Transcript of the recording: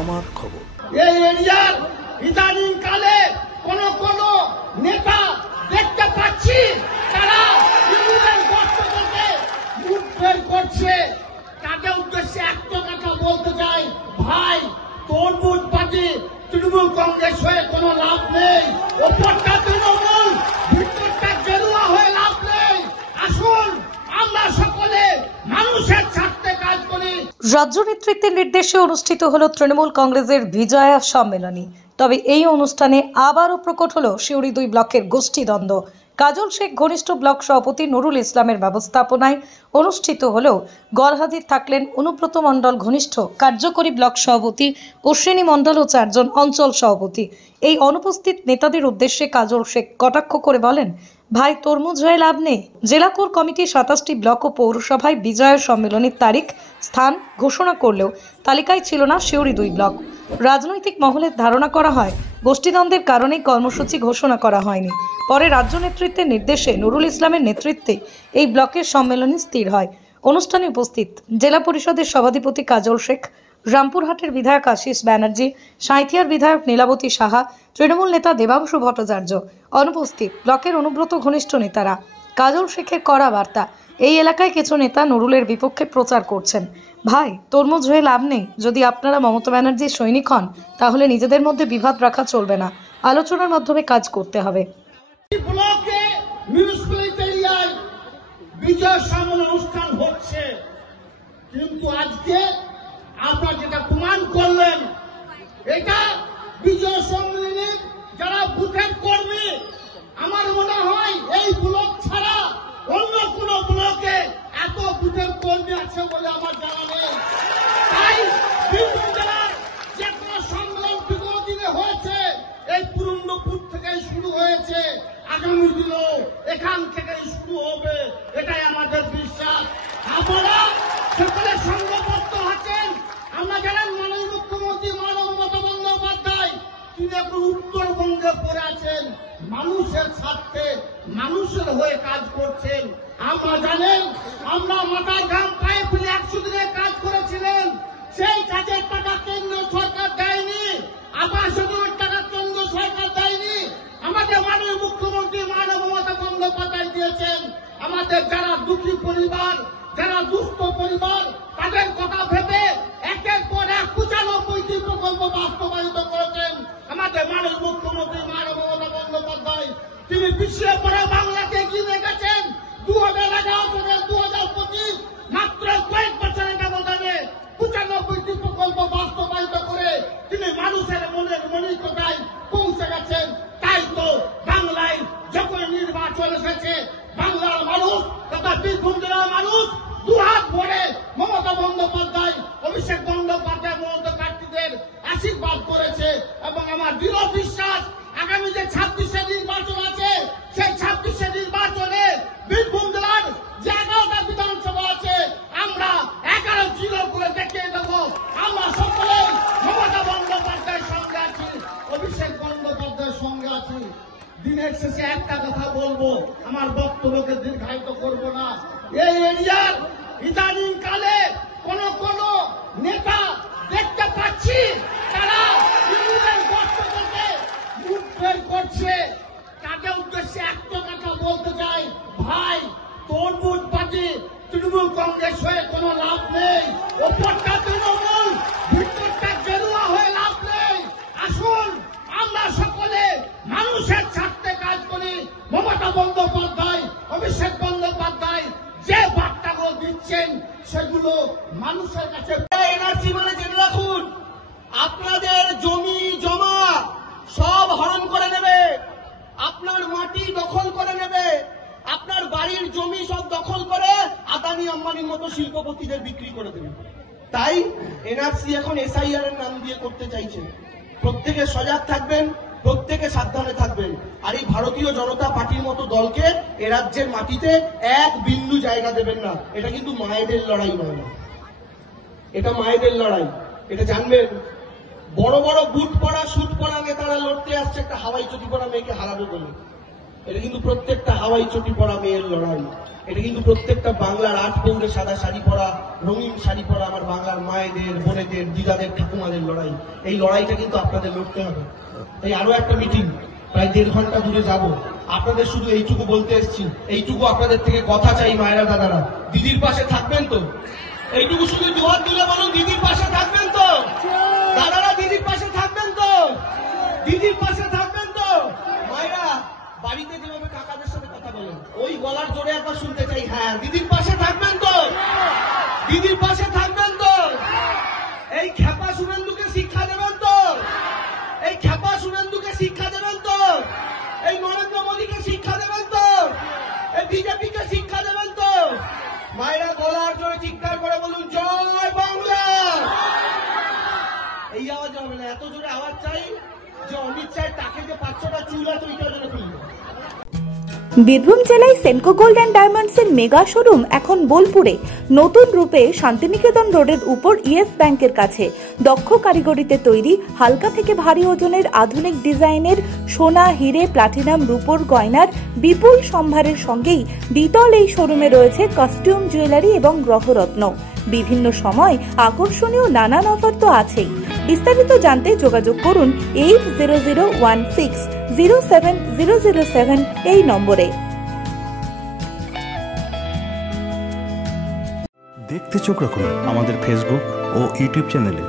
আমার খবর। এই এরিয়ার ইদানিং কালে কোন নেতা দেখতে পাচ্ছি তারা তৃণমূলের গর্ত থেকে মুখ বের করছে। তাদের উদ্দেশ্যে একটা কথা বলতে চাই, ভাই তরমুজ পার্টি তৃণমূল কংগ্রেস হয়ে কোনো লাভ নেই। ওপরটা তৃণমূল, ভিতরটা গেরুয়া হয়ে লাভ নেই। আসুন আমরা সকলে মানুষের স্বার্থে কাজ করি। রাজ্য নেতৃত্বের নির্দেশে অনুষ্ঠিত হলো তৃণমূল কংগ্রেসের বিজয়া সম্মেলনী। তবে এই অনুষ্ঠানে আবারও প্রকট হলো সিউড়ি 2 ব্লকের গোষ্ঠীদ্বন্দ্ব। কাজল শেখ ঘনিষ্ঠ ব্লক সভাপতি নুরুল ইসলামের ব্যবস্থাপনায় অনুষ্ঠিত হলেও গলহাজির থাকলেন অনুব্রত মণ্ডল ঘনিষ্ঠ কার্যকরী ব্লক সভাপতি, অশ্বিনী মণ্ডল ও 4 জন অঞ্চল সভাপতি। এই অনুপস্থিত নেতাদের উদ্দেশ্যে কাজল শেখ কটাক্ষ করে বলেন, ভাই তরমুজ হয়ে লাভ নেই। জেলা কোর কমিটি 27টি ব্লক ও পৌরসভায় বিজয়া সম্মেলনের তারিখ স্থান ঘোষণা করলেও তালিকায় ছিল না সিউড়ি 2 ব্লক। রাজনৈতিক মহলের ধারণা করা হয় গোষ্ঠীদ্বন্দ্বের কারণে কর্মসূচি ঘোষণা করা হয়নি। পরে রাজ্য নেতৃত্বের নির্দেশে নুরুল ইসলামের নেতৃত্বে এই ব্লকের সম্মেলনী স্থির হয়। অনুষ্ঠানে উপস্থিত জেলা পরিষদের সভাধিপতি কাজল শেখ, রামপুরহাটের বিধায়ক আশিস ব্যানার্জি, সাঁইথিয়ার বিধায়ক নীলাবতী সাহা, তৃণমূল নেতা দেবাংশু ভট্টাচার্য। অনুপস্থিত ব্লকের অনুব্রত ঘনিষ্ঠ নেতারা। কাজল শেখের কড়া বার্তা, এই এলাকায় কিছু নেতা নুরুলের বিপক্ষে প্রচার করছেন। ভাই তরমুজ হয়ে লাভ নেই। যদি আপনারা মমতা ব্যানার্জির সৈনিক হন তাহলে নিজেদের মধ্যে বিবাদ রাখা চলবে না, আলোচনার মাধ্যমে কাজ করতে হবে। ব্লকে মিউনিসিপ্যালিটি এরিয়ায় বিজয় সম্মেলন অনুষ্ঠান হচ্ছে, কিন্তু আজকে আপনারা যেটা প্রমাণ করলেন, এটা বিজয় সম্মেলনে যারা বুথের কর্মী, আমার মনে হয় এই ব্লক ছাড়া অন্য কোন ব্লকে এত বুথের কর্মী আছে বলে আমার জানা নেই। তাই বীরভূম জেলার যে কোনো সম্মেলন বিগত দিনে হয়েছে এই পুরন্দপুর থেকেই শুরু হয়েছে, আগামী দিনেও এখান থেকেই শুরু হবে, এটাই আমাদের বিশ্বাস। আপনারা সকলে সংঘবদ্ধ আছেন। আমরা জানেন মাননীয় মুখ্যমন্ত্রী মমতা বন্দ্যোপাধ্যায় তিনি এখন উত্তরবঙ্গে পড়ে আছেন, মানুষের স্বার্থে মানুষের হয়ে কাজ করছেন। আমরা জানেন আমরা মাথায় ঘাম পায়ে ফেলে 100 দিনের কাজ করেছিলেন, সেই কাজের টাকা কেন্দ্র সরকার দেয়নি, আবাস যোজনার টাকা কেন্দ্র সরকার দেয়নি, আমাদের মাননীয় মুখ্যমন্ত্রী মমতা বন্দ্যোপাধ্যায় দিয়েছেন। আমাদের যারা দুঃখী পরিবার, যারা দুস্থ পরিবার, তাদের কথা ভেবে একের পর এক 95টি প্রকল্প বাস্তবায়িত করেছেন আমাদের মাননীয় মুখ্যমন্ত্রী মমতা বন্দ্যোপাধ্যায়। তিনি বিশ্বের পরে বাংলাকে এগিয়ে গেছেন। 2011 থেকে 2025 মাত্র কয়েক বছরের ব্যবধানে 95টি প্রকল্প বাস্তবায়িত করে তিনি মানুষের মনের মনিকতায় পৌঁছে গেছেন। তাই তো বাংলায় যখন নির্বাচন এসেছে, বাংলার মানুষ তথা বীরভূম জেলার মানুষ দুহাত ভরে মমতা বন্দ্যোপাধ্যায়, অভিষেক বন্দ্যোপাধ্যায় মমতা প্রার্থীদের আশীর্বাদ করেছে। এবং আমার দৃঢ় বিশ্বাস আগামী যে 26শে নির্বাচন আছে, সেই 26শে নির্বাচনে বীরভূম জেলার যে 11টা বিধানসভা আছে আমরা 11-0 করে দেখিয়ে দেব। আমরা সকলে মমতা বন্দ্যোপাধ্যায়ের সঙ্গে আছি, অভিষেক বন্দ্যোপাধ্যায়ের সঙ্গে আছি। দিনের শেষে একটা কথা বলবো, আমার বক্তব্যকে দীর্ঘায়িত করব না। এই এরিয়ার ইদানিং কালে কোন নেতা দেখতে পাচ্ছি তারা তৃণমূলের গর্ত থেকে মুখ বের করছে। তাদের উদ্দেশ্যে একটা কথা বলতে চাই, ভাই তরমুজ পার্টি তৃণমূল কংগ্রেস হয়ে কোনো লাভ নেই। ওপরটা তৃণমূল, ভিতরটা গেরুয়া হয়ে লাভ নেই। আসুন আমরা সকলে মানুষের স্বার্থে কাজ করি। মমতা বন্দ্যোপাধ্যায়, অভিষেক বন্দ্যোপাধ্যায় যে বার্তাগুলো দিচ্ছেন সেগুলো মানুষের কাছে এনার্জি মানে জেনে রাখুন, আপনাদের জমি জমা সব হরণ করে নেবে, আপনার মাটি দখল করে নেবে, আপনার বাড়ির জমি সব দখল করে আদানি আম্বানির মতো শিল্পপতিদের বিক্রি করে দেবে। তাই এনআরসি এখন এসআইআর এর নাম দিয়ে করতে চাইছে। প্রত্যেকে সজাগ থাকবেন, প্রত্যেকে সাবধানে থাকবেন। আর এই ভারতীয় জনতা পার্টির মতো দলকে এ রাজ্যের মাটিতে 1 বিন্দু জায়গা দেবেন না। এটা কিন্তু মায়েদের লড়াই নয়, এটা মায়েদের লড়াই, এটা জানবেন। বড় বড় বুট পড়া সুট পড়া নেতারা লড়তে আসছে একটা হাওয়াই চটি পড়া মেয়েকে হারাবে বলে। এটা কিন্তু প্রত্যেকটা হাওয়াই চটি পড়া মেয়ের লড়াই। এটা কিন্তু প্রত্যেকটা বাংলার 8 পৌরে সাদা শাড়ি পরা, রঙিন শাড়ি পরা আমার বাংলার মায়েদের, বোনেদের, দিদাদের, ঠাকুমাদের লড়াই। এই লড়াইটা কিন্তু আপনাদের লড়তে হবে। তাই আরো একটা মিটিং, প্রায় 1.5 ঘন্টা দূরে যাব। আপনাদের শুধু এইটুকু বলতে এসেছি, এইটুকু আপনাদের থেকে কথা চাই মায়েরা দাদারা, দিদির পাশে থাকবেন তো? এইটুকু শুধু দুহাত তুলে বলুন, দিদির পাশে থাকবেন তো? দাদারা দিদির পাশে থাকবেন তো? দিদির পাশে থাকবেন তো? মায়েরা বাড়িতে যেভাবে কাকাদের সাথে কথা বলেন, ওই গলার জোরে একবার শুনতে চাই, হ্যাঁ দিদির পাশে থাকবেন তো? দিদির পাশে থাকবেন তো? এই খেপা শুভেন্দুকে শিক্ষা দেবেন তো? এই খেপা শুভেন্দুকে শিক্ষা দেবেন তো? এই নরেন্দ্র মোদীকে শিক্ষা দেবেন তো? এই বিজেপিকে শিক্ষা দেবেন তো? মায়েরা গলার জোরে চিৎকার করে বলুন, জয় বাংলা। এই আওয়াজ হবে না, এত জোরে আওয়াজ চাই যে অমিত শাহের তাকে যে 500টা চুল আছে ওইটার জন্য খুলবে। বীরভূম জেলায় সেনকো গোল্ড অ্যান্ড ডায়মন্ডস এর মেগা শোরুম এখন বোলপুরে নতুন রূপে শান্তিনিকেতন রোডের উপর ইয়েস ব্যাংকের কাছে। দক্ষ কারিগরিতে তৈরি হালকা থেকে ভারী ওজনের আধুনিক ডিজাইনের সোনা, হিরে, প্লাটিনাম, রূপোর গয়নার বিপুল সম্ভারের সঙ্গেই দ্বিতল এই শোরুমে রয়েছে কস্টিউম, জুয়েলারি এবং গ্রহরত্ন। বিভিন্ন সময় আকর্ষণীয় নানান অফার তো আছেই। বিস্তারিত জানতে যোগাযোগ করুন 8001607007 এই নম্বরে। দেখতে চোখ রাখুন আমাদের ফেসবুক ও ইউটিউব চ্যানেলে।